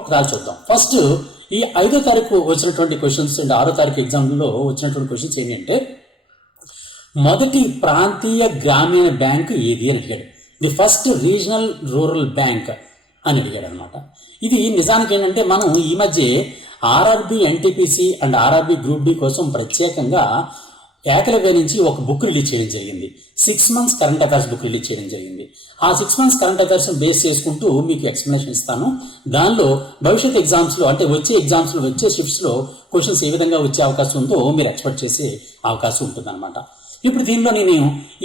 ఒకసారి చూద్దాం. ఫస్ట్ ఈ 5వ తారీఖు వచ్చినటువంటి క్వశ్చన్స్ అండ్ 6వ తారీఖు ఎగ్జామ్లో వచ్చినటువంటి క్వశ్చన్స్ ఏంటంటే, మొదటి ప్రాంతీయ గ్రామీణ బ్యాంకు ఏది అని అడిగాడు. The first regional rural bank అని అడిగాడు అనమాట. ఇది నిజానికి ఏంటంటే, మనం ఈ మధ్య RRB NTPC and RRB group D కోసం ప్రత్యేకంగా ఏకలవ్య నుంచి ఒక బుక్ రిలీజ్ చేయడం జరిగింది. 6 months current affairs book release చేయడం జరిగింది. ఆ 6 months కరెంట్ అఫైర్స్ బేస్ చేసుకుంటూ మీకు ఎక్స్ప్లెనేషన్ ఇస్తాను. దానిలో భవిష్యత్ ఎగ్జామ్స్లో అంటే వచ్చే ఎగ్జామ్స్లో వచ్చే షిఫ్ట్స్లో క్వశ్చన్స్ ఏ విధంగా వచ్చే అవకాశం ఉందో మీరు ఎక్స్పెక్ట్ చేసే అవకాశం ఉంటుందన్నమాట. ఇప్పుడు దీనిలో నేను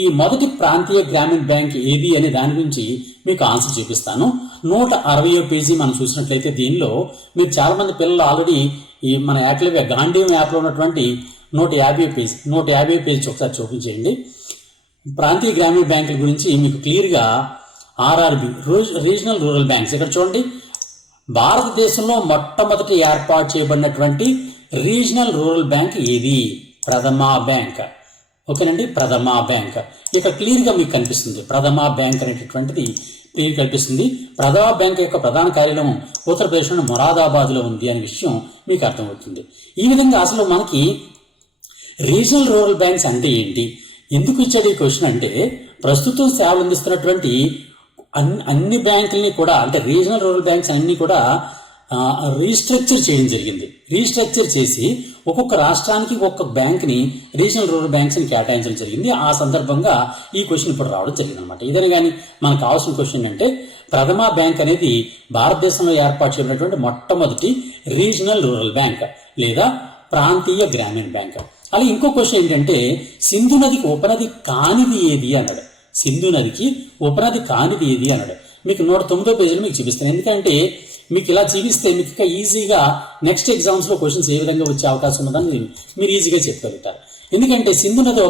ఈ మొదటి ప్రాంతీయ గ్రామీణ బ్యాంక్ ఏది అనే దాని గురించి మీకు ఆన్సర్ చూపిస్తాను. 160వ పేజీ మనం చూసినట్లయితే దీనిలో మీరు చాలామంది పిల్లలు ఆల్రెడీ ఈ మన ఏకలవ్య గాంధీయం యాప్లో ఉన్నటువంటి 150వ పేజీ ఒకసారి చూపించేయండి. ప్రాంతీయ గ్రామీణ బ్యాంకుల గురించి మీకు క్లియర్గా ఆర్ఆర్బి రీజనల్ రూరల్ బ్యాంక్స్ ఇక్కడ చూడండి. భారతదేశంలో మొట్టమొదటి ఏర్పాటు చేయబడినటువంటి రీజనల్ రూరల్ బ్యాంక్ ఏది? ప్రథమ బ్యాంక్. ఓకేనండి, ప్రథమ బ్యాంక్. ఇక్కడ క్లియర్గా మీకు కనిపిస్తుంది ప్రథమ బ్యాంక్ అనేటటువంటిది క్లియర్ కనిపిస్తుంది. ప్రథమ బ్యాంక్ యొక్క ప్రధాన కార్యాలయం ఉత్తరప్రదేశ్లోని మొరాదాబాద్లో ఉంది అనే విషయం మీకు అర్థమవుతుంది. ఈ విధంగా అసలు మనకి రీజనల్ రూరల్ బ్యాంక్స్ అంటే ఏంటి, ఎందుకు ఇచ్చాడు ఈ క్వశ్చన్ అంటే, ప్రస్తుతం సేవలు అందిస్తున్నటువంటి అన్ని బ్యాంకుల్ని కూడా అంటే రీజనల్ రూరల్ బ్యాంక్స్ అన్ని కూడా రీస్ట్రక్చర్ చేయడం జరిగింది. రీస్ట్రక్చర్ చేసి ఒక్కొక్క రాష్ట్రానికి ఒక్కొక్క బ్యాంక్ని రీజనల్ రూరల్ బ్యాంక్స్ని కేటాయించడం జరిగింది. ఆ సందర్భంగా ఈ క్వశ్చన్ ఇప్పుడు రావడం జరిగింది అనమాట. ఇదని కానీ మనకు కావాల్సిన క్వశ్చన్ అంటే, ప్రథమ బ్యాంక్ అనేది భారతదేశంలో ఏర్పాటు చేయబడినటువంటి మొట్టమొదటి రీజనల్ రూరల్ బ్యాంక్ లేదా ప్రాంతీయ గ్రామీణ బ్యాంక్. అలా ఇంకో క్వశ్చన్ ఏంటంటే, సింధు నదికి ఉపనది కానిది ఏది అన్నాడు. సింధు నదికి ఉపనది కానిది ఏది అన్నాడు. మీకు 109వ పేజీలో మీకు చూపిస్తాను. ఎందుకంటే మీకు ఇలా చూపిస్తే మీకు ఇంకా ఈజీగా నెక్స్ట్ ఎగ్జామ్స్లో క్వశ్చన్స్ ఏ విధంగా వచ్చే అవకాశం ఉన్నదని మీరు ఈజీగా చెప్పగలుగుతారు. ఎందుకంటే సింధు నది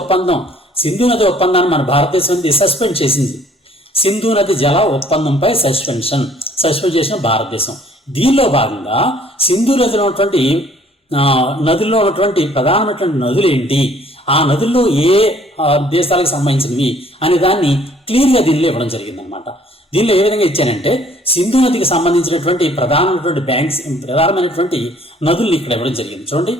ఒప్పందాన్ని మన భారతదేశం సస్పెండ్ చేసింది. సింధు నది జల ఒప్పందంపై సస్పెండ్ చేసిన భారతదేశం. దీనిలో భాగంగా సింధు నదిలో ఉన్నటువంటి నదుల్లో ఉన్నటువంటి ప్రధానమైనటువంటి నదులు ఏంటి, ఆ నదుల్లో ఏ దేశాలకు సంబంధించినవి అనే దాన్ని క్లియర్గా దీనిలో ఇవ్వడం జరిగిందనమాట. దీనిలో ఏ విధంగా ఇచ్చానంటే, సింధు నదికి సంబంధించినటువంటి ప్రధానమైనటువంటి నదుల్ని ఇక్కడ ఇవ్వడం జరిగింది. చూడండి,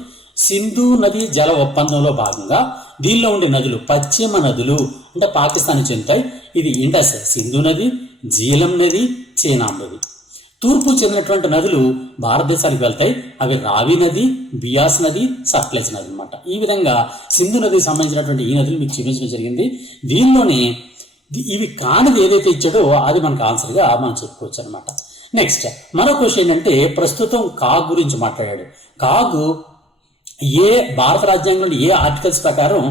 సింధు నది జల ఒప్పందంలో భాగంగా దీనిలో ఉండే నదులు పశ్చిమ నదులు అంటే పాకిస్తాన్ చెందుతాయి. ఇది ఇండస్, సింధు నది, జీలం నది, చీనాబ్ నది. తూర్పు చెందినటువంటి నదులు భారతదేశానికి వెళ్తాయి. అవి రావి నది, బియాస్ నది, సట్లెజ్ నది అనమాట. ఈ విధంగా సింధు నదికి సంబంధించినటువంటి ఈ నదులు మీకు చూపించడం జరిగింది. దీనిలోనే ఇవి కానిది ఏదైతే ఇచ్చాడో అది మనకు ఆన్సర్గా మనం చెప్పుకోవచ్చు అనమాట. నెక్స్ట్ మరో క్వశ్చన్ ఏంటంటే, ప్రస్తుతం కాగ్ గురించి మాట్లాడాడు. కాగ్ భారత రాజ్యాంగంలో ఏ ఆర్టికల్స్ ప్రకారం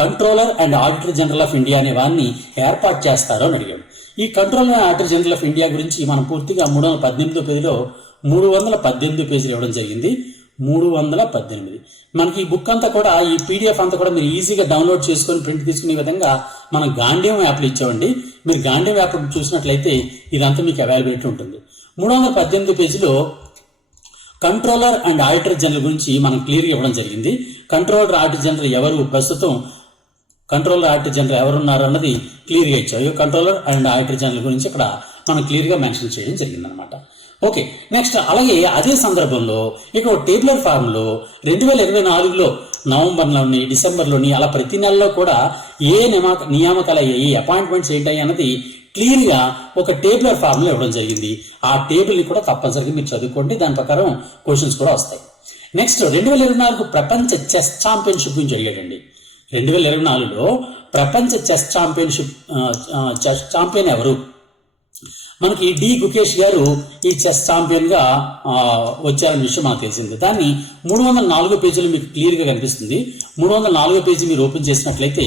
controller and auditor general of India అనే వారిని ఏర్పాటు చేస్తారో అని అడిగాడు. ఈ controller and auditor general of India గురించి మనం పూర్తిగా 318వ పేజీలో 318 పేజీలు ఇవ్వడం జరిగింది. 318 మనకి ఈ బుక్ అంతా కూడా, ఈ పీడిఎఫ్ అంతా కూడా మీరు ఈజీగా డౌన్లోడ్ చేసుకొని ప్రింట్ తీసుకునే విధంగా మనం గాంధీయం యాప్లు ఇచ్చామండి. మీరు గాంధీయం యాప్ చూసినట్లయితే ఇదంతా మీకు అవైలబిలిటీ ఉంటుంది. 318 పేజీలో కంట్రోలర్ అండ్ ఆడిటర్ జనరల్ గురించి మనం క్లియర్గా ఇవ్వడం జరిగింది. కంట్రోలర్ ఆడిటర్ జనరల్ ఎవరు, ప్రస్తుతం కంట్రోలర్ ఆడిటర్ జనరల్ ఎవరున్నారు అన్నది క్లియర్గా ఇచ్చారు. కంట్రోలర్ అండ్ ఆడిటర్ జనరల్ గురించి ఇక్కడ మనం క్లియర్గా మెన్షన్ చేయడం జరిగిందనమాట. ఓకే, నెక్స్ట్ అలాగే అదే సందర్భంలో ఇక్కడ టేబులర్ ఫార్మ్లో 2024లో నవంబర్లోని, డిసెంబర్లోని అలా ప్రతి నెలలో కూడా ఏ నియామకాలు అయ్యాయి, అపాయింట్మెంట్స్ ఏంటాయి అన్నది క్లియర్గా ఒక టేబులర్ ఫార్మ్లో ఇవ్వడం జరిగింది. ఆ టేబుల్ని కూడా తప్పనిసరిగా మీరు చదువుకోండి, దాని ప్రకారం క్వశ్చన్స్ కూడా వస్తాయి. నెక్స్ట్ 2024 ప్రపంచ చెస్ ఛాంపియన్షిప్ గురించి అడిగాడండి. 2024లో ప్రపంచ చెస్ ఛాంపియన్ ఎవరు? మనకి డి గుకేష్ గారు ఈ చెస్ ఛాంపియన్గా వచ్చారనే విషయం మనకు తెలిసింది. దాన్ని 304 పేజీలో మీకు క్లియర్గా కనిపిస్తుంది. 304 పేజీ మీరు ఓపెన్ చేసినట్లయితే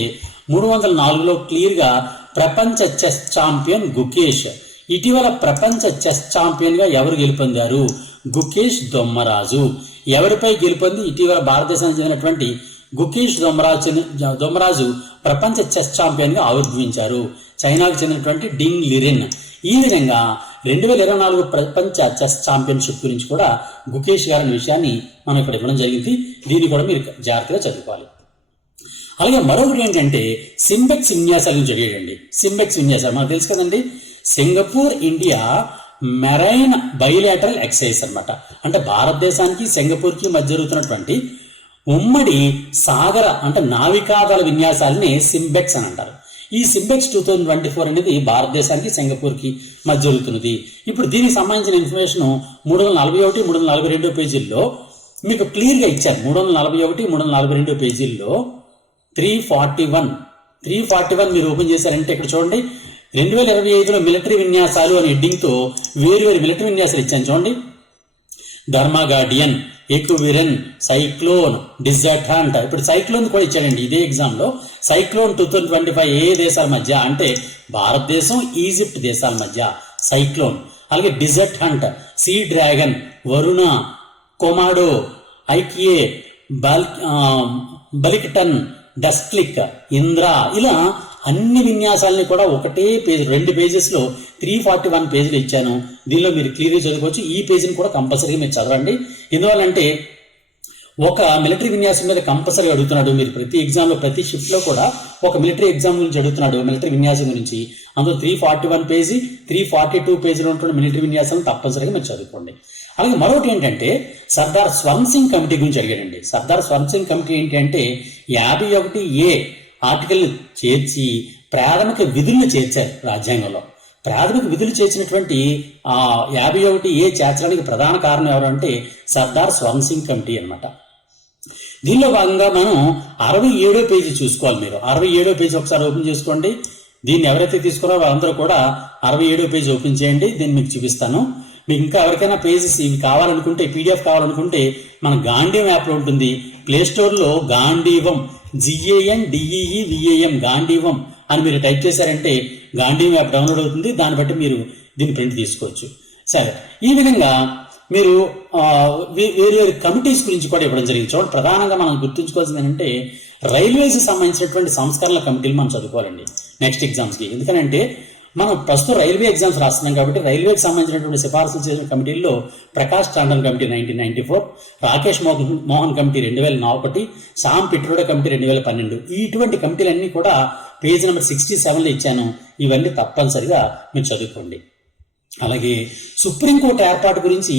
304లో క్లియర్గా ప్రపంచ చెస్ ఛాంపియన్ గుకేష్. ఇటీవల ప్రపంచ చెస్ ఛాంపియన్గా ఎవరు గెలుపొందారు? గుకేష్ దొమ్మరాజు. ఎవరిపై గెలుపొంది ఇటీవల భారతదేశానికి చెందినటువంటి గుకేష్ దొమ్మరాజు ప్రపంచ చెస్ ఛాంపియన్గా ఆవిర్భవించారు. చైనాకు చెందినటువంటి డింగ్ లిరిన్. ఈ విధంగా 2024 ప్రపంచ చెస్ ఛాంపియన్షిప్ గురించి కూడా గుకేష్ గారి విషయాన్ని మనం ఇక్కడ ఇవ్వడం జరిగింది. దీన్ని కూడా మీరు జాగ్రత్తగా చదువుకోవాలి. అలాగే మరొకటి ఏంటంటే సింబెక్స్ విన్యాసాల గురించి అడిగాడండి. సింబెక్స్ విన్యాసాలు మనకు తెలుసు కదండి. Singapore India marine bilateral exercise అనమాట. అంటే భారతదేశానికి సింగపూర్కి మధ్య జరుగుతున్నటువంటి ఉమ్మడి సాగర అంటే నావికాదళ విన్యాసాలని సింబెక్స్ అని అంటారు. ఈ సింబెక్స్ 2024 అనేది భారతదేశానికి సింగపూర్కి మధ్య జరుగుతున్నది. ఇప్పుడు దీనికి సంబంధించిన ఇన్ఫర్మేషన్ 341, 342 పేజీల్లో మీకు క్లియర్గా ఇచ్చారు. 341, 342 పేజీల్లో 341 మీరు ఓపెన్ చేశారంటే ఇక్కడ చూడండి 2025లో మిలిటరీ విన్యాసాలు అనే హెడ్డింగ్తో వేరు మిలిటరీ విన్యాసాలు ఇచ్చాను చూడండి. ధర్మా గార్డియన్, ఎక్విరెన్, సైక్లోన్, డిజర్టాంట్. ఇప్పుడు సైక్లోన్ కూడా ఇచ్చాడండి ఇదే ఎగ్జామ్లో. సైక్లోన్ 2025 ఏ దేశాల మధ్య అంటే భారతదేశం, ఈజిప్ట్ దేశాల మధ్య సైక్లోన్. అలాగే డిజర్టాంట్, సీ డ్రాగన్, వరుణ, కొమాడో, ఐక్యే, బలిక్టన్, డస్ట్లిక్, ఇంద్ర, ఇలా అన్ని విన్యాసాలని కూడా ఒకటే పేజ్ 2 పేజెస్లో 341 పేజీలు ఇచ్చాను. దీనిలో మీరు క్లియర్గా చదువుకోవచ్చు. ఈ పేజీని కూడా కంపల్సరీగా మీరు చదవండి. ఎందువల్లంటే ఒక మిలిటరీ విన్యాసం మీద కంపల్సరీ అడుగుతున్నాడు. మీరు ప్రతి ఎగ్జామ్లో ప్రతి షిఫ్ట్లో కూడా ఒక మిలిటరీ ఎగ్జామ్ గురించి అడుగుతున్నాడు, మిలిటరీ విన్యాసం గురించి. అందులో 341 పేజీ 342 పేజీలో ఉంటున్న మిలిటరీ విన్యాసం తప్పనిసరిగా మీరు చదువుకోండి. అలాగే మరొకటి ఏంటంటే సర్దార్ స్వర్ణ సింగ్ కమిటీ గురించి అడిగాడండి. సర్దార్ స్వర్ణ సింగ్ కమిటీ ఏంటి అంటే 51A ఆర్టికల్ చేర్చి ప్రాథమిక విధులను చేర్చారు రాజ్యాంగంలో. ప్రాథమిక విధులు చేర్చినటువంటి 51A చేర్చడానికి ప్రధాన కారణం ఎవరంటే సర్దార్ స్వర్ణ సింగ్ కమిటీ అనమాట. దీనిలో భాగంగా మనం 67వ పేజీ చూసుకోవాలి. మీరు 67వ పేజీ ఒకసారి ఓపెన్ చేసుకోండి. దీన్ని ఎవరైతే తీసుకున్నారో వాళ్ళందరూ కూడా 67వ పేజీ ఓపెన్ చేయండి. దీన్ని మీకు చూపిస్తాను. మీకు ఇంకా ఎవరికైనా పేజెస్ ఇవి కావాలనుకుంటే, పీడిఎఫ్ కావాలనుకుంటే మన గాంధీవం యాప్లో ఉంటుంది. ప్లేస్టోర్లో గాంధీవం GANDEEVAM గాంధీవం అని మీరు టైప్ చేశారంటే గాంధీవం యాప్ డౌన్లోడ్ అవుతుంది. దాన్ని బట్టి మీరు దీన్ని ప్రింట్ తీసుకోవచ్చు. సరే, ఈ విధంగా మీరు వేరు కమిటీస్ గురించి కూడా ఇవ్వడం జరిగింది. చూడండి, ప్రధానంగా మనం గుర్తుంచుకోవాల్సింది ఏంటంటే రైల్వేస్ సంబంధించినటువంటి సంస్కరణల కమిటీలు మనం చదువుకోవాలండి నెక్స్ట్ ఎగ్జామ్స్కి. ఎందుకంటే మనం ప్రస్తుతం రైల్వే ఎగ్జామ్స్ రాస్తున్నాం కాబట్టి రైల్వేకి సంబంధించినటువంటి సిఫార్సులు చేసిన కమిటీల్లో Prakash Tandon committee 1994, Rakesh Mohan committee 2001, Shyam Pitroda committee 2012. ఇటువంటి కమిటీలన్నీ కూడా పేజ్ నెంబర్ 67లో ఇచ్చాను. ఇవన్నీ తప్పనిసరిగా మీరు చదువుకోండి. అలాగే సుప్రీంకోర్టు ఏర్పాటు గురించి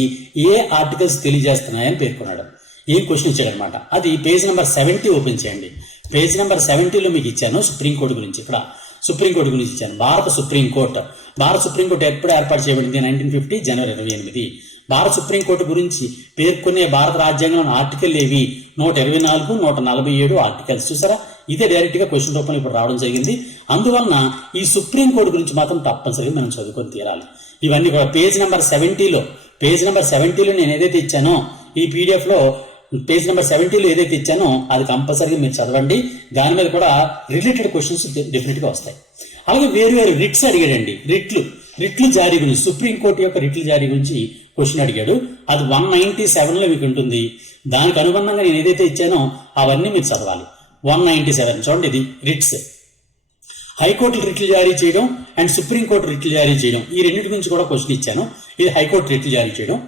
ఏ ఆర్టికల్స్ తెలియజేస్తున్నాయని పేర్కొన్నాడు. ఏం క్వశ్చన్ ఇచ్చాడనమాట. అది పేజ్ నెంబర్ 70 ఓపెన్ చేయండి. పేజ్ నెంబర్ 70లో మీకు ఇచ్చాను సుప్రీంకోర్టు గురించి. ఇక్కడ సుప్రీంకోర్టు గురించి ఇచ్చాను. భారత సుప్రీంకోర్టు ఎప్పుడు ఏర్పాటు చేయబడింది? 1950 జనవరి 28. భారత సుప్రీంకోర్టు గురించి పేర్కొనే భారత రాజ్యాంగంలోని ఆర్టికల్ ఏవి? 124, 147 ఆర్టికల్స్. చూసారా, ఇదే డైరెక్ట్గా క్వశ్చన్ రూపంలో ఇప్పుడు రావడం జరిగింది. అందువలన ఈ సుప్రీంకోర్టు గురించి మాత్రం తప్పనిసరిగా మనం చదువుకొని తీరాలి. ఇవన్నీ కూడా పేజ్ నెంబర్ 70లో నేను ఏదైతే ఇచ్చానో ఈ పీడిఎఫ్లో పేజ్ నెంబర్ 70లో ఏదైతే ఇచ్చానో అది కంపల్సరీగా మీరు చదవండి. దాని మీద కూడా రిలేటెడ్ క్వశ్చన్స్ డెఫినెట్గా వస్తాయి. అలాగే వేరు రిట్స్ అడిగాడండి. రిట్లు జారీ గురించి, సుప్రీంకోర్టు యొక్క రిట్లు జారీ గురించి క్వశ్చన్ అడిగాడు. అది 197లో మీకు ఉంటుంది. దానికి అనుబంధంగా నేను ఏదైతే ఇచ్చానో అవన్నీ మీరు చదవాలి. 197 చూడండి, ఇది రిట్స్. హైకోర్టు రిట్లు జారీ చేయడం అండ్ సుప్రీంకోర్టు రిట్లు జారీ చేయడం, ఈ రెండింటి గురించి కూడా క్వశ్చన్ ఇచ్చాను. ఇది హైకోర్టు రిట్లు జారీ చేయడం.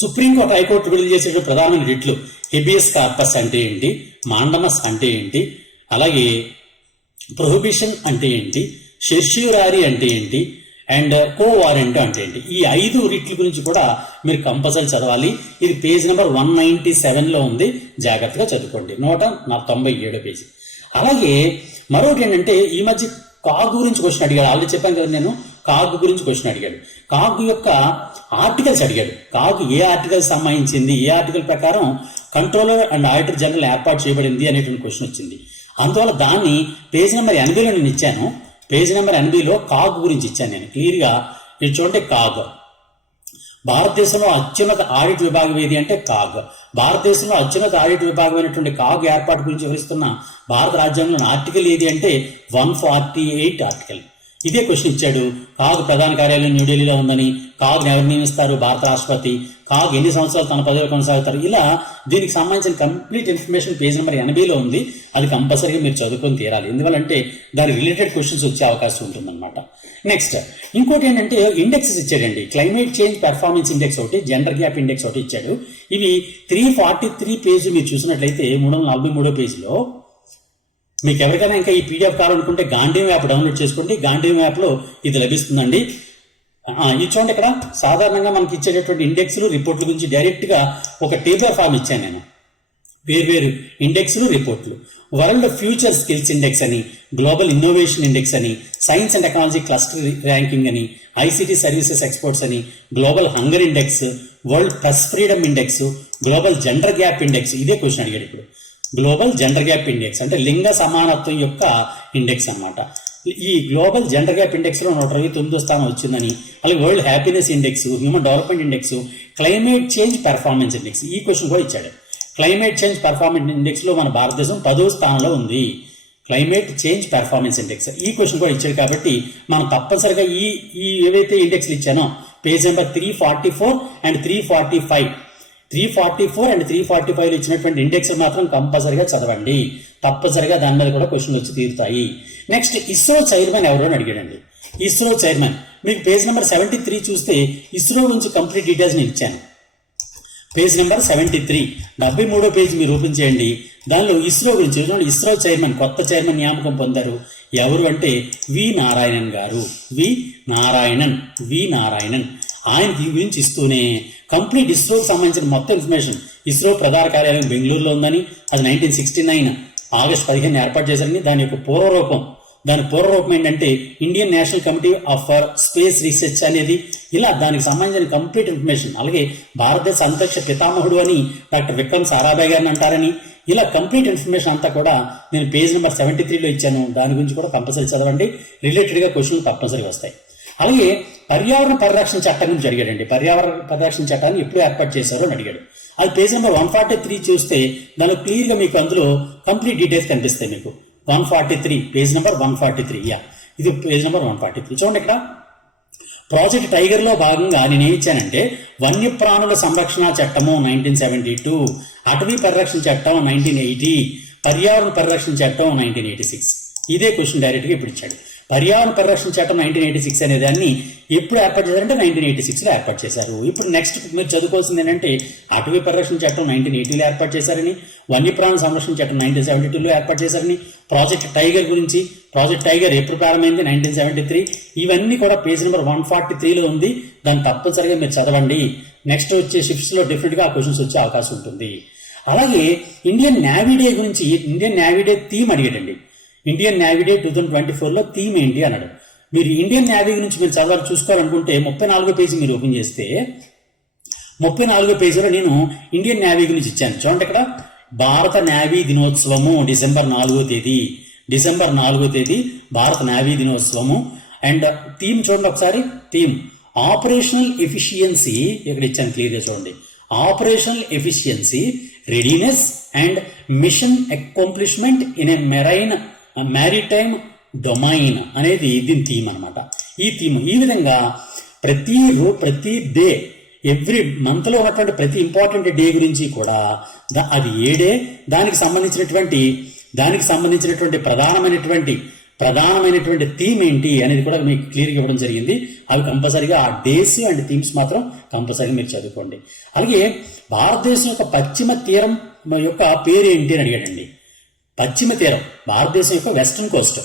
సుప్రీంకోర్టు హైకోర్టు విడుదల చేసే ప్రధానమైన రిట్లు హెబియస్ కార్పస్ అంటే ఏంటి, మాండమస్ అంటే ఏంటి, అలాగే ప్రొహిబిషన్ అంటే ఏంటి, సెర్ష్యూరారీ అంటే ఏంటి, అండ్ కో వారెంట్ అంటే ఏంటి. ఈ 5 రిట్ల గురించి కూడా మీరు కంపల్సరీ చదవాలి. ఇది పేజ్ నెంబర్ 197లో ఉంది. జాగ్రత్తగా చదువుకోండి. 197 పేజీ. అలాగే మరొకటి ఏంటంటే ఈ మధ్య కాగ్ గురించి క్వశ్చన్ అడిగాడు. ఆల్రెడీ చెప్పాను కదా నేను, కాగ్ గురించి క్వశ్చన్ అడిగాడు. కాగ్ యొక్క ఆర్టికల్స్ అడిగాడు. కాగ్ ఏ ఆర్టికల్ సంబంధించింది, ఏ ఆర్టికల్ ప్రకారం కంట్రోలర్ అండ్ ఆడిటర్ జనరల్ ఏర్పాటు చేయబడింది అనేటువంటి క్వశ్చన్ వచ్చింది. అందువల్ల దాన్ని పేజ్ నెంబర్ 80లో నేను ఇచ్చాను. పేజ్ నెంబర్ 80లో కాగ్ గురించి ఇచ్చాను నేను క్లియర్గా. ఇది చూడండి, కాగ్ భారతదేశంలో అత్యున్నత ఆడిట్ విభాగం ఏది అంటే కాగ్. భారతదేశంలో అత్యున్నత ఆడిట్ విభాగమైనటువంటి కాగ్ ఏర్పాటు గురించి వివరిస్తున్న భారత రాజ్యాంగంలోని ఆర్టికల్ ఏది అంటే 148 ఆర్టికల్. ఇదే క్వశ్చన్ ఇచ్చాడు. కాగ్ ప్రధాన కార్యాలయం న్యూఢిల్లీలో ఉందని, కాగ్ ఎవరు నియమిస్తారు? భారత రాష్ట్రపతి. కాగ్ ఎన్ని సంవత్సరాలు తన పదవిలో కొనసాగుతారు? ఇలా దీనికి సంబంధించిన కంప్లీట్ ఇన్ఫర్మేషన్ పేజ్ నెంబర్ 80లో ఉంది. అది కంపల్సరీగా మీరు చదువుకొని తీరాలి. ఎందువల్లంటే దాని రిలేటెడ్ క్వశ్చన్స్ వచ్చే అవకాశం ఉంటుందన్నమాట. నెక్స్ట్ ఇంకోటి ఏంటంటే ఇండెక్సెస్ ఇచ్చాడండి. క్లైమేట్ చేంజ్ పెర్ఫార్మెన్స్ ఇండెక్స్ ఒకటి, జెండర్ గ్యాప్ ఇండెక్స్ ఒకటి ఇచ్చాడు. ఇవి 343 పేజ్ మీరు చూసినట్లయితే 343 పేజీలో మీకు ఎవరికైనా ఇంకా ఈ పీడిఎఫ్ కావాలనుకుంటే గాంధీవం యాప్ డౌన్లోడ్ చేసుకోండి. గాంధీవం యాప్లో ఇది లభిస్తుందండి. ఇది చూడండి, ఇక్కడ సాధారణంగా మనకి ఇచ్చేటటువంటి ఇండెక్స్లు రిపోర్ట్ల గురించి డైరెక్ట్గా ఒక టేబుల్ ఫామ్ ఇచ్చాను నేను. వేర్వేరు ఇండెక్స్లు రిపోర్ట్లు. వరల్డ్ ఫ్యూచర్ స్కిల్స్ ఇండెక్స్ అని, గ్లోబల్ ఇన్నోవేషన్ ఇండెక్స్ అని, science and technology cluster ranking అని, ఐసిటీ సర్వీసెస్ ఎక్స్పోర్ట్స్ అని, global hunger index, world press freedom index, global gender gap index. ఇదే క్వశ్చన్ అడిగాడు ఇప్పుడు. గ్లోబల్ జెండర్ గ్యాప్ ఇండెక్స్ అంటే లింగ సమానత్వం యొక్క ఇండెక్స్ అన్నమాట. ఈ గ్లోబల్ జెండర్ గ్యాప్ ఇండెక్స్లో 129వ స్థానం వచ్చిందని, అలాగే world happiness index, human development index, climate change performance index. ఈ క్వశ్చన్ కూడా ఇచ్చాడు. క్లైమేట్ చేంజ్ పెర్ఫార్మెన్స్ ఇండెక్స్లో మన భారతదేశం 10వ స్థానంలో ఉంది. క్లైమేట్ చేంజ్ పెర్ఫార్మెన్స్ ఇండెక్స్ ఈ క్వశ్చన్ కూడా ఇచ్చాడు కాబట్టి మనం తప్పనిసరిగా ఈ ఏవైతే ఇండెక్స్లు ఇచ్చానో పేజ్ నెంబర్ 344 అండ్ 345 అండ్ 345 ఇచ్చినటువంటి ఇండెక్స్ మాత్రం కంపల్సరిగా చదవండి. తప్పనిసరిగా దాని మీద కూడా క్వశ్చన్ వచ్చి తీరుతాయి. నెక్స్ట్ ఇస్రో చైర్మన్ ఎవరో అని అడిగాడండి. ఇస్రో చైర్మన్ మీకు పేజ్ నెంబర్ 73 చూస్తే ఇస్రో గురించి కంప్లీట్ డీటెయిల్స్ నేను ఇచ్చాను. పేజ్ నెంబర్ 73 73వ పేజ్ మీరు ఓపెన్ చేయండి. దానిలో ఇస్రో గురించి ఇస్రో చైర్మన్ కొత్త చైర్మన్ నియామకం పొందారు. ఎవరు అంటే వి నారాయణన్ గారు. వి నారాయణన్ ఆయన దీని గురించి ఇస్తూనే కంప్లీట్ ఇస్రోకి సంబంధించిన మొత్తం ఇన్ఫర్మేషన్. ఇస్రో ప్రధాన కార్యాలయం బెంగళూరులో ఉందని, అది 1969 ఆగస్టు 15 ఏర్పాటు చేశారని, దాని యొక్క పూర్వరూపం ఏంటంటే Indian national committee for space research అనేది. ఇలా దానికి సంబంధించిన కంప్లీట్ ఇన్ఫర్మేషన్. అలాగే భారతదేశ అంతరిక్ష పితామహుడు అని డాక్టర్ విక్రమ్ సారాభాయ్ గారిని అంటారని, ఇలా కంప్లీట్ ఇన్ఫర్మేషన్ అంతా కూడా నేను పేజ్ నెంబర్ 73లో ఇచ్చాను. దాని గురించి కూడా కంపల్సరీ చదవండి. రిలేటెడ్గా క్వశ్చన్లు తప్పనిసరిగా వస్తాయి. అలాగే పర్యావరణ పరిరక్షణ చట్టం గురించి అడిగాడండి. పర్యావరణ పరిరక్షణ చట్టాన్ని ఎప్పుడు ఏర్పాటు చేశారో అని అడిగాడు. అది పేజ్ నెంబర్ 143 చూస్తే దానిలో క్లియర్గా మీకు అందులో కంప్లీట్ డీటెయిల్స్ కనిపిస్తాయి మీకు. 143 పేజ్ నెంబర్ 143 ఇది పేజ్ నెంబర్ 143. చూడండి, ఇక్కడ ప్రాజెక్ట్ టైగర్ లో భాగంగా నేను ఏం ఇచ్చానంటే వన్యప్రాణుల సంరక్షణ చట్టము 1972, అటవీ పరిరక్షణ చట్టం 1980, పర్యావరణ పరిరక్షణ చట్టం 1986. ఇదే క్వశ్చన్ డైరెక్ట్గా ఇప్పుడు ఇచ్చాడు. పర్యావరణ పరిరక్షణ చట్టం 1986 అనే దాన్ని ఎప్పుడు ఏర్పాటు చేశారంటే 1986లో ఏర్పాటు చేశారు. ఇప్పుడు నెక్స్ట్ మీరు చదువుకోవాల్సింది ఏంటంటే అటవీ పరిరక్షణ చట్టం 1980లో ఏర్పాటు చేశారని, వన్యప్రాణ సంరక్షణ చట్టం 1972లో ఏర్పాటు చేశారని, ప్రాజెక్ట్ టైగర్ గురించి, ప్రాజెక్ట్ టైగర్ ఎప్పుడు ప్రారంభమైంది 1973. ఇవన్నీ కూడా పేజ్ నెంబర్ 143లో ఉంది. దాన్ని తప్పనిసరిగా మీరు చదవండి. నెక్స్ట్ వచ్చే షిఫ్ట్స్లో డెఫినెట్గా ఆ క్వశ్చన్స్ వచ్చే అవకాశం ఉంటుంది. అలాగే ఇండియన్ నేవీ డే గురించి, ఇండియన్ నేవీ డే థీమ్ అడిగాడండి. ఇండియన్ నేవీ డే 2024లో థీమ్ ఏంటి అన్నాడు. మీరు ఇండియన్ నేవీ గురించి మీరు చదవాలి చూసుకోవాలనుకుంటే 34వ పేజీ మీరు ఓపెన్ చేస్తే 34వ పేజీలో నేను ఇండియన్ నేవీ గురించి ఇచ్చాను. చూడండి, ఇక్కడ భారత నేవీ దినోత్సవము డిసెంబర్ 4వ తేదీ భారత నేవీ దినోత్సవము. అండ్ థీమ్ చూడండి ఒకసారి. థీమ్ ఆపరేషనల్ ఎఫిషియన్సీ ఇక్కడ ఇచ్చాను క్లియర్గా చూడండి. Operational efficiency, readiness and mission accomplishment in a maritime domain అనేది దీని థీమ్ అనమాట. ఈ థీమ్ ఈ విధంగా ప్రతి డే ఎవ్రీ మంత్లో ఉన్నటువంటి ప్రతి ఇంపార్టెంట్ డే గురించి కూడా అది ఏ డే, దానికి సంబంధించినటువంటి ప్రధానమైనటువంటి థీమ్ ఏంటి అనేది కూడా మీకు క్లియర్గా ఇవ్వడం జరిగింది. అవి కంపల్సరీగా ఆ డేస్ అండ్ థీమ్స్ మాత్రం కంపల్సరీగా మీరు చదువుకోండి. అలాగే భారతదేశం యొక్క పశ్చిమ తీరం యొక్క పేరు ఏంటి అని అడిగాడండి. పశ్చిమ తీరం, భారతదేశం యొక్క వెస్ట్రన్ కోస్ట్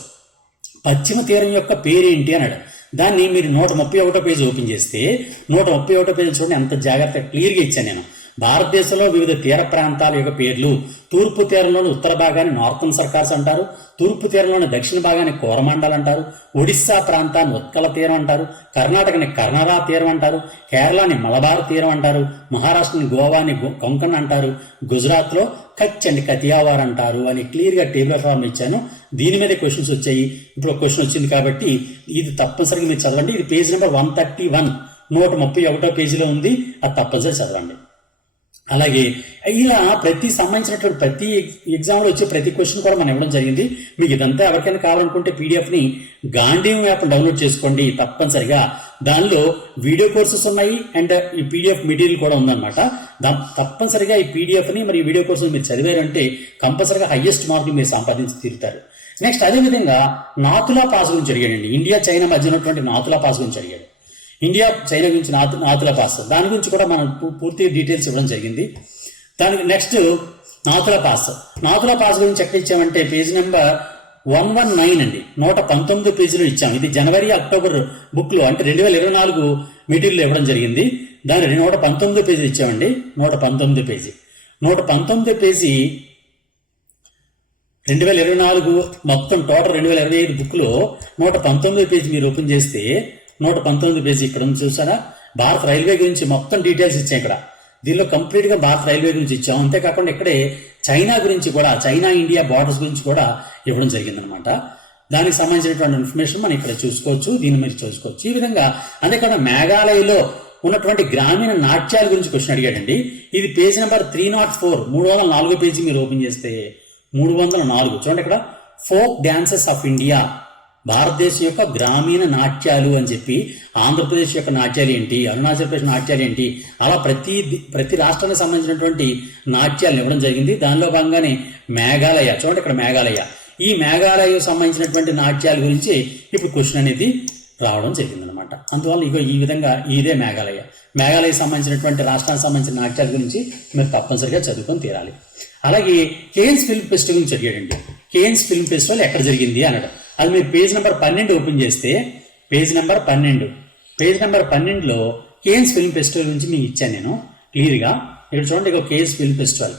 పశ్చిమ తీరం యొక్క పేరు ఏంటి అన్నాడు. దాన్ని మీరు 131వ పేజీ ఓపెన్ చేస్తే 131వ పేజీ చూడండి ఎంత జాగ్రత్తగా క్లియర్గా ఇచ్చాను నేను. భారతదేశంలో వివిధ తీర ప్రాంతాల యొక్క పేర్లు. తూర్పు తీరంలోని ఉత్తర భాగాన్ని నార్థన్ సర్కార్స్ అంటారు, తూర్పు తీరంలోని దక్షిణ భాగాన్ని కోరమండల్ అంటారు, ఒడిస్సా ప్రాంతాన్ని ఉత్కల తీరం అంటారు, కర్ణాటకని కర్ణారా తీరం అంటారు, కేరళని మలబార్ తీరం అంటారు, మహారాష్ట్రని గోవాని కొంకణ్ అంటారు, గుజరాత్లో కచ్ అండ్ కతియావార్ అంటారు అని క్లియర్గా టేబుల్ ఫామ్ ఇచ్చాను. దీని మీద క్వశ్చన్స్ వచ్చాయి. ఇప్పుడు ఒక క్వశ్చన్ వచ్చింది కాబట్టి ఇది తప్పనిసరిగా మీరు చదవండి. ఇది పేజ్ నెంబర్ 131 131వ పేజీలో ఉంది. అది తప్పనిసరి చదవండి. అలాగే ఇలా సంబంధించినటువంటి ప్రతి ఎగ్జామ్లో వచ్చే ప్రతి క్వశ్చన్ కూడా మనం ఇవ్వడం జరిగింది. మీకు ఇదంతా ఎవరికైనా కావాలనుకుంటే పీడిఎఫ్ని గాంధీయం యాప్ డౌన్లోడ్ చేసుకోండి తప్పనిసరిగా. దానిలో వీడియో కోర్సెస్ ఉన్నాయి అండ్ ఈ పీడిఎఫ్ మెటీరియల్ కూడా ఉందన్నమాట. తప్పనిసరిగా ఈ పీడిఎఫ్ని మరి వీడియో కోర్సులు మీరు చదివారంటే కంపల్సరిగా హైయెస్ట్ మార్కులు మీరు సంపాదించి తీరుతారు. నెక్స్ట్ అదేవిధంగా నాతులా పాస్ గురించి అడిగాడండి. ఇండియా చైనా మధ్య ఉన్నటువంటి నాతులా పాస్ గురించి అడిగాడు. ఇండియా చైనా గురించి నాతులా పాస్, దాని గురించి కూడా మనం పూర్తి డీటెయిల్స్ ఇవ్వడం జరిగింది. దానికి నెక్స్ట్ నాతులా పాస్ గురించి ఎక్కడ ఇచ్చామంటే పేజ్ నెంబర్ 119 అండి, 119 పేజీలో ఇచ్చాం. ఇది జనవరి అక్టోబర్ బుక్ లో అంటే 2024 మెటీరియల్ ఇవ్వడం జరిగింది. దాని 119 పేజీ ఇచ్చామండి. 119 పేజీ 2024 మొత్తం టోటల్ 2025 బుక్ లో 119 పేజీ మీరు ఓపెన్ చేస్తే 119 పేజీ ఇక్కడ ఉంది చూసారా. భారత రైల్వే గురించి మొత్తం డీటెయిల్స్ ఇచ్చాం ఇక్కడ. దీనిలో కంప్లీట్ గా భారత రైల్వే గురించి ఇచ్చాం. అంతేకాకుండా ఇక్కడే చైనా గురించి కూడా, చైనా ఇండియా బార్డర్స్ గురించి కూడా ఇవ్వడం జరిగిందనమాట. దానికి సంబంధించినటువంటి ఇన్ఫర్మేషన్ మనం ఇక్కడ చూసుకోవచ్చు, దీన్ని మీరు చూసుకోవచ్చు. ఈ విధంగా అంతేకాకుండా మేఘాలయలో ఉన్నటువంటి గ్రామీణ నాట్యాల గురించి క్వశ్చన్ అడిగాడండి. ఇది పేజ్ నెంబర్ 304, 304 పేజీ మీరు ఓపెన్ చేస్తే 304 చూడండి. ఇక్కడ ఫోక్ డాన్సెస్ ఆఫ్ ఇండియా, భారతదేశం యొక్క గ్రామీణ నాట్యాలు అని చెప్పి, ఆంధ్రప్రదేశ్ యొక్క నాట్యాలు ఏంటి, అరుణాచల్ ప్రదేశ్ నాట్యాలు ఏంటి, అలా ప్రతి రాష్ట్రానికి సంబంధించినటువంటి నాట్యాలను ఇవ్వడం జరిగింది. దానిలో భాగంగానే మేఘాలయ చూడండి, ఇక్కడ మేఘాలయ, ఈ మేఘాలయకు సంబంధించినటువంటి నాట్యాల గురించి ఇప్పుడు క్వశ్చన్ అనేది రావడం జరిగిందనమాట. అందువల్ల ఈ విధంగా ఇదే మేఘాలయకు సంబంధించినటువంటి రాష్ట్రానికి సంబంధించిన నాట్యాల గురించి మీరు తప్పనిసరిగా చదువుకొని తీరాలి. అలాగే కేన్స్ ఫిల్మ్ ఫెస్టివల్ గురించి అడిగాడండి. కేన్స్ ఫిల్మ్ ఫెస్టివల్ ఎక్కడ జరిగింది అన్నాడు. అది మీరు పేజ్ నెంబర్ 12 ఓపెన్ చేస్తే పేజ్ నెంబర్ 12లో కేన్స్ ఫిల్మ్ ఫెస్టివల్ గురించి మీకు ఇచ్చాను నేను క్లియర్గా. ఇక్కడ చూడండి, Cannes film festival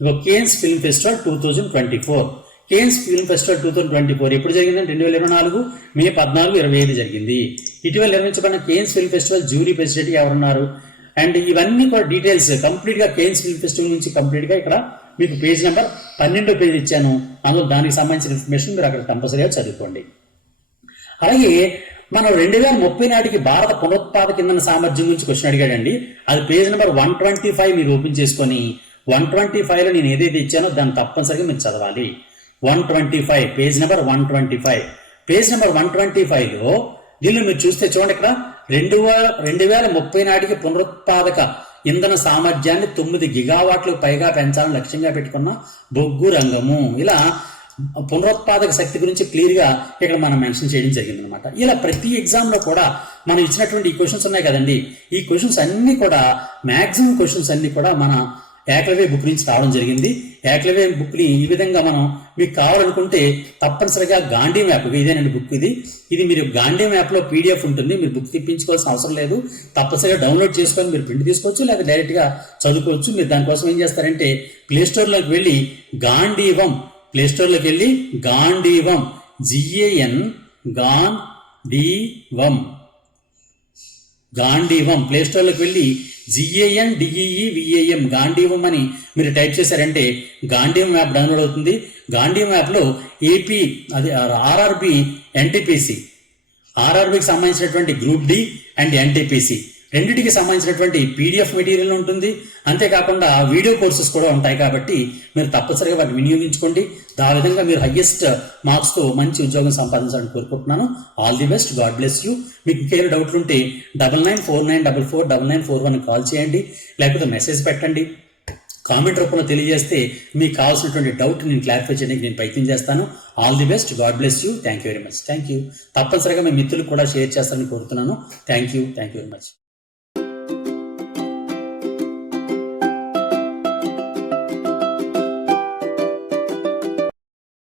2024. Cannes film festival 2024 ఎప్పుడు జరిగిందంటే 2024 మే 14, 25 జరిగింది. ఇటీవల నిర్వహించబడిన Cannes film festival jury president ఎవరున్నారు అండ్ ఇవన్నీ కూడా డీటెయిల్స్ కంప్లీట్ గా కేన్స్ ఫిల్మ్ ఫెస్టివల్ నుంచి కంప్లీట్ గా ఇక్కడ మీకు పేజ్ నెంబర్ 12 పేజ్ ఇచ్చాను. అందులో దానికి సంబంధించిన ఇన్ఫర్మేషన్ మీరు అక్కడ కంపల్సరీగా చదువుకోండి. అలాగే మనం 2030 నాటికి భారత పునరుత్పాదక ఇంధన సామర్థ్యం గురించి క్వశ్చన్ అడిగాడండి. అది పేజ్ నెంబర్ 125 మీరు ఓపెన్ చేసుకొని 125లో నేను ఏదైతే ఇచ్చానో దాన్ని తప్పనిసరిగా మీరు చదవాలి. 125 పేజ్ నెంబర్ 125లో దీనిలో మీరు చూస్తే చూడండి, ఇక్కడ 2030 నాటికి పునరుత్పాదక ఇంధన సామర్థ్యాన్ని 9 గిగావాట్లకు పైగా పెంచాలని లక్ష్యంగా పెట్టుకున్న బొగ్గు రంగము, ఇలా పునరుత్పాదక శక్తి గురించి క్లియర్ గా ఇక్కడ మనం మెన్షన్ చేయడం జరిగింది అనమాట. ఇలా ప్రతి ఎగ్జామ్ లో కూడా మనం ఇచ్చినటువంటి ఈ క్వశ్చన్స్ ఉన్నాయి కదండి, ఈ క్వశ్చన్స్ అన్ని కూడా మాక్సిమం క్వశ్చన్స్ అన్ని కూడా మన ఏకలవ్య బుక్ నుంచి రావడం జరిగింది. ఏకలవ్య బుక్ ని ఈ విధంగా మనం మీకు కావాలనుకుంటే తప్పనిసరిగా గాంధీ మ్యాప్, ఇదేనండి బుక్, ఇది మీరు గాంధీ మ్యాప్ లో PDF ఉంటుంది. మీరు బుక్ తెప్పించుకోవాల్సిన అవసరం లేదు. తప్పనిసరిగా డౌన్లోడ్ చేసుకొని మీరు ప్రింట్ తీసుకోవచ్చు, లేదా డైరెక్ట్ గా చదువుకోవచ్చు. మీరు దానికోసం ఏం చేస్తారంటే ప్లేస్టోర్లోకి వెళ్ళి గాంధీవం గాంధీవం ప్లేస్టోర్లోకి వెళ్ళి GANDEEVAM గాంధీవం అని మీరు టైప్ చేశారంటే గాంధీవం యాప్ డౌన్లోడ్ అవుతుంది. గాంధీవం యాప్లో ఏపీ అది RRB NTPC, RRBకి సంబంధించినటువంటి గ్రూప్ D అండ్ NTPC రెండింటికి సంబంధించినటువంటి PDF మెటీరియల్ ఉంటుంది. అంతేకాకుండా వీడియో కోర్సెస్ కూడా ఉంటాయి. కాబట్టి మీరు తప్పనిసరిగా వాటిని వినియోగించుకోండి. ఆ విధంగా మీరు హైయెస్ట్ మార్క్స్తో మంచి ఉద్యోగం సంపాదించాలని కోరుకుంటున్నాను. All the best, God bless you. మీకు ఇంకేమైనా డౌట్లు ఉంటే 9949449941 కాల్ చేయండి, లేకపోతే మెసేజ్ పెట్టండి. కామెంట్ రూపంలో తెలియజేస్తే మీకు కావాల్సినటువంటి డౌట్ నేను క్లారిఫై చేయడానికి నేను ప్రయత్నం చేస్తాను. All the best, God bless you. Thank you very much. Thank you. తప్పనిసరిగా మీ మిత్రులకు కూడా షేర్ చేస్తారని కోరుతున్నాను. Thank you very much.